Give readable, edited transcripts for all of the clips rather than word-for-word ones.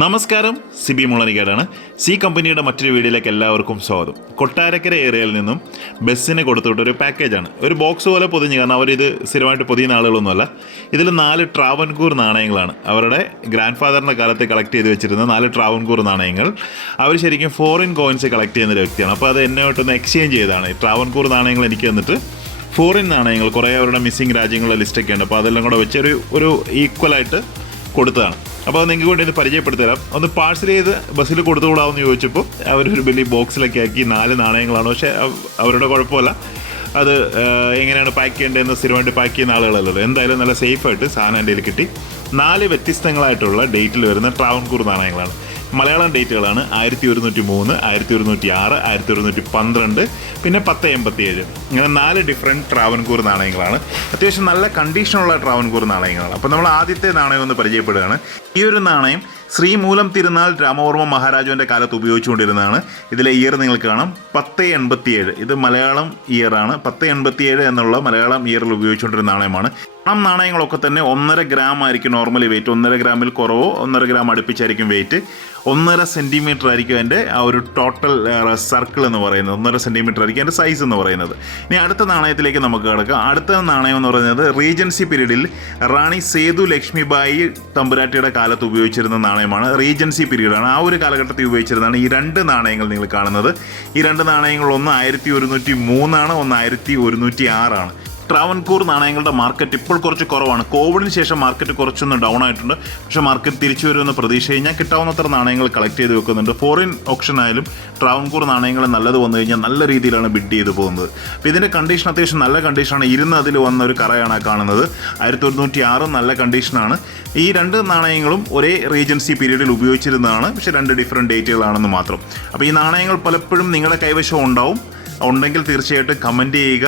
നമസ്കാരം, സിബി മുളനിക്കാടാണ്. സി കമ്പനിയുടെ മറ്റൊരു വീഡിയോയിലേക്ക് എല്ലാവർക്കും സ്വാഗതം. കൊട്ടാരക്കര ഏരിയയിൽ നിന്നും ബസ്സിന് കൊടുത്തുവിട്ടൊരു പാക്കേജാണ്. ഒരു ബോക്സ് പോലെ പൊതിഞ്ഞ്, കാരണം അവരിത് സ്ഥിരമായിട്ട് പൊതിയുന്ന ആളുകളൊന്നുമല്ല. ഇതിൽ 4 ട്രാവൻകൂർ നാണയങ്ങളാണ്. അവരുടെ ഗ്രാൻഡ് ഫാദറിൻ്റെ കാലത്ത് കളക്ട് ചെയ്ത് വെച്ചിരുന്ന 4 ട്രാവൻകൂർ നാണയങ്ങൾ. അവർ ശരിക്കും ഫോറിൻ കോയിൻസ് കളക്ട് ചെയ്യുന്ന ഒരു വ്യക്തിയാണ്. അപ്പോൾ അത് എന്നോട്ടൊന്ന് എക്സ്ചേഞ്ച് ചെയ്താണ്. ട്രാവൻകൂർ നാണയങ്ങൾ എനിക്ക് തന്നിട്ട് ഫോറിൻ നാണയങ്ങൾ കുറേ അവരുടെ മിസ്സിംഗ് രാജ്യങ്ങളുടെ ലിസ്റ്റൊക്കെ ഉണ്ട്. അപ്പോൾ അതെല്ലാം കൂടെ വെച്ച് ഒരു ഈക്വലായിട്ട് കൊടുത്തതാണ്. അപ്പോൾ അത് നിങ്ങൾക്ക് വേണ്ടി ഇത് പരിചയപ്പെടുത്തി തരാം. ഒന്ന് പാഴ്സൽ ചെയ്ത് ബസ്സിൽ കൊടുത്തുകൂടാമെന്ന് ചോദിച്ചപ്പോൾ അവരൊരു വലിയ ബോക്സിലൊക്കെ ആക്കി 4 നാണയങ്ങളാണ്. പക്ഷേ അവരുടെ കുഴപ്പമില്ല. അത് എങ്ങനെയാണ് പാക്ക് ചെയ്യേണ്ടതെന്ന് സ്ഥിരമായിട്ട് പാക്ക് ചെയ്യുന്ന ആളുകളല്ലല്ലോ. എന്തായാലും നല്ല സേഫായിട്ട് സാധനം എൻ്റെ കയ്യിൽ കിട്ടി. 4 വ്യത്യസ്തങ്ങളായിട്ടുള്ള ഡേറ്റിൽ വരുന്ന ട്രാവൻകൂർ നാണയങ്ങളാണ്. മലയാളം ഡേറ്റുകളാണ് 1103, 1106, 1112, പിന്നെ 1087. ഇങ്ങനെ 4 ഡിഫറെൻറ്റ് ട്രാവൻകൂർ നാണയങ്ങളാണ്. അത്യാവശ്യം നല്ല കണ്ടീഷനുള്ള ട്രാവൻകൂർ നാണയങ്ങളാണ്. അപ്പോൾ നമ്മൾ ആദ്യത്തെ നാണയം ഒന്ന് പരിചയപ്പെടുകയാണ്. ഈ ഒരു നാണയം ശ്രീമൂലം തിരുനാൾ രാമവർമ്മ മഹാരാജാവിൻ്റെ കാലത്ത് ഉപയോഗിച്ചുകൊണ്ടിരുന്നതാണ്. ഇതിലെ ഇയർ നിങ്ങൾക്ക് കാണാം 1087. ഇത് മലയാളം ഇയറാണ്. 1087 എന്നുള്ള മലയാളം ഇയറിൽ ഉപയോഗിച്ചുകൊണ്ടിരുന്ന നാണയമാണ്. പണം നാണയങ്ങളൊക്കെ തന്നെ 1.5 ഗ്രാം ആയിരിക്കും നോർമലി വെയിറ്റ്. 1.5 ഗ്രാമിൽ കുറവോ 1.5 ഗ്രാം അടുപ്പിച്ചായിരിക്കും വെയിറ്റ്. 1.5 സെൻറ്റിമീറ്റർ ആയിരിക്കും അതിൻ്റെ ആ ഒരു ടോട്ടൽ സർക്കിൾ എന്ന് പറയുന്നത്. 1.5 സെൻറ്റിമീറ്റർ ആയിരിക്കും അതിൻ്റെ സൈസ് എന്ന് പറയുന്നത്. ഇനി അടുത്ത നാണയത്തിലേക്ക് നമുക്ക് കിടക്കാം. അടുത്ത നാണയം എന്ന് പറയുന്നത് റീജൻസി പീരീഡിൽ റാണി സേതു ലക്ഷ്മിബായി തമ്പുരാട്ടിയുടെ കാലത്ത് ഉപയോഗിച്ചിരുന്ന നാണയമാണ്. റീജൻസി പീരീഡാണ്. ആ ഒരു കാലഘട്ടത്തിൽ ഉപയോഗിച്ചിരുന്നതാണ് ഈ 2 നാണയങ്ങൾ നിങ്ങൾ കാണുന്നത്. ഈ 2 നാണയങ്ങൾ ഒന്ന് 1103 ആണ്, ഒന്ന് 1106 ആണ്. ട്രാവൻകൂർ നാണയങ്ങളുടെ മാർക്കറ്റ് ഇപ്പോൾ കുറച്ച് കുറവാണ്. കോവിഡിന് ശേഷം മാർക്കറ്റ് കുറച്ചൊന്ന് ഡൗൺ ആയിട്ടുണ്ട്. പക്ഷേ മാർക്കറ്റ് തിരിച്ചു വരുമെന്ന് പ്രതീക്ഷ കഴിഞ്ഞാൽ കിട്ടാവുന്നത്ര നാണയങ്ങൾ കളക്ട് ചെയ്ത് വെക്കുന്നുണ്ട്. ഫോറിൻ ഓപ്ഷൻ ആയാലും ട്രാവൻകൂർ നാണയങ്ങൾ നല്ലത് വന്നു കഴിഞ്ഞാൽ നല്ല രീതിയിലാണ് ബിഡ് ചെയ്ത് പോകുന്നത്. അപ്പോൾ ഇതിൻ്റെ കണ്ടീഷൻ അത്യാവശ്യം നല്ല കണ്ടീഷനാണ്. ഇരുന്ന് അതിൽ വന്ന ഒരു കറയാണ് കാണുന്നത്. 1106 നല്ല കണ്ടീഷനാണ്. ഈ 2 നാണയങ്ങളും ഒരേ റീജൻസി പീരീഡിൽ ഉപയോഗിച്ചിരുന്നതാണ്. പക്ഷേ 2 ഡിഫറെൻറ്റ് ഡേറ്റുകളാണെന്ന് മാത്രം. അപ്പോൾ ഈ നാണയങ്ങൾ പലപ്പോഴും നിങ്ങളുടെ കൈവശം ഉണ്ടെങ്കിൽ തീർച്ചയായിട്ടും കമൻറ്റ് ചെയ്യുക.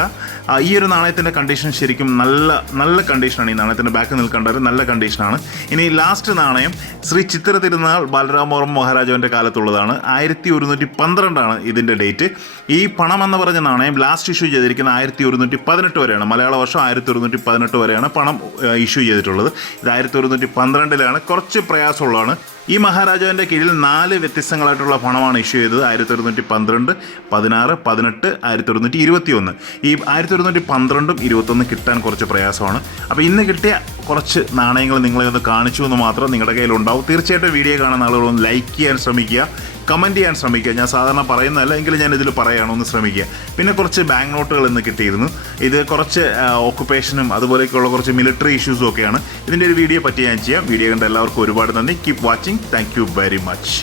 ഈ ഒരു നാണയത്തിൻ്റെ കണ്ടീഷൻ ശരിക്കും നല്ല കണ്ടീഷനാണ്. ഈ നാണയത്തിൻ്റെ ബാക്ക് നിൽക്കേണ്ടത് നല്ല കണ്ടീഷനാണ്. ഇനി ലാസ്റ്റ് നാണയം ശ്രീ ചിത്തിര തിരുനാൾ ബാലരാമവർമ്മ മഹാരാജാവിൻ്റെ കാലത്തുള്ളതാണ്. 1112 ആണ് ഇതിൻ്റെ ഡേറ്റ്. ഈ പണം എന്ന് പറഞ്ഞ നാണയം ലാസ്റ്റ് ഇഷ്യൂ ചെയ്തിരിക്കുന്ന 1118 വരെയാണ്. മലയാള വർഷം 1118 വരെയാണ് പണം ഇഷ്യൂ ചെയ്തിട്ടുള്ളത്. ഇത് 1112 കുറച്ച് പ്രയാസമുള്ളതാണ്. ഈ മഹാരാജാവിൻ്റെ കീഴിൽ 4 വ്യത്യസ്തങ്ങളായിട്ടുള്ള പണമാണ് ഇഷ്യൂ ചെയ്തത്. 1112, 16, 18, 1121. ഈ 1112ഉം 21 കിട്ടാൻ കുറച്ച് പ്രയാസമാണ്. അപ്പോൾ ഇന്ന് കിട്ടിയ കുറച്ച് നാണയങ്ങൾ നിങ്ങളെ ഒന്ന് കാണിച്ചു എന്ന് മാത്രം നിങ്ങളുടെ കയ്യിലുണ്ടാവും. തീർച്ചയായിട്ടും വീഡിയോ കാണുന്ന ആളുകളൊന്ന് ലൈക്ക് ചെയ്യാൻ ശ്രമിക്കുക, കമൻറ്റ് ചെയ്യാൻ ശ്രമിക്കുക. ഞാൻ സാധാരണ പറയുന്നതല്ല എങ്കിലും ഞാൻ ഇതിൽ പറയുകയാണ്, ഒന്ന് ശ്രമിക്കുക. പിന്നെ കുറച്ച് ബാങ്ക് നോട്ടുകൾ ഇന്ന് കിട്ടിയിരുന്നു. ഇത് കുറച്ച് ഓക്കുപ്പേഷനും അതുപോലെയൊക്കെയുള്ള കുറച്ച് മിലിറ്ററി ഇഷ്യൂസും ഒക്കെയാണ്. ഇതിൻ്റെ ഒരു വീഡിയോ പറ്റി ഞാൻ ചെയ്യാം. വീഡിയോ കണ്ട എല്ലാവർക്കും ഒരുപാട് നന്ദി. Keep watching. Thank you very much.